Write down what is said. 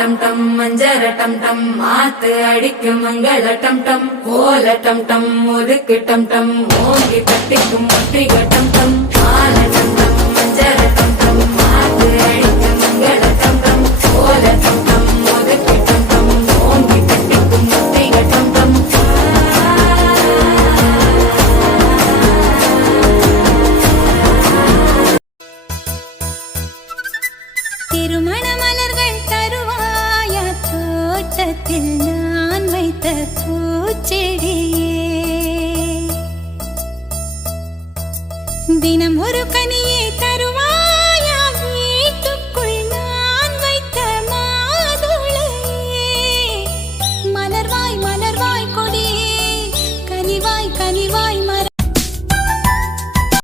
டம் டம் மஞ்சர டம் டம் மாத்து அடிக்கும் மங்கள டம் டம் ஓல டம் டம் முறுக்கு டம் டம் ஓங்கி கட்டிக்கும் முற்றிக டம் டம் ஆல டம் டம் மஞ்சர டம் டம் மாத்து அடிக்கும் மங்கள டம் டம் ஓல டம் டம் முறுக்கு டம் டம் ஓங்கி கட்டிக்கும் முற்றிக டம் டம் திருமண மலர்கள் தருவாயா தோட்டத்தில் நான் வைத்த பூச்செடியே தினம் ஒரு கனியை தருவாயா வீட்டுக்குள் நான் வைத்த மாதுளையே மலர்வாய் மலர்வாய் கொடியே கனிவாய் கனிவாய்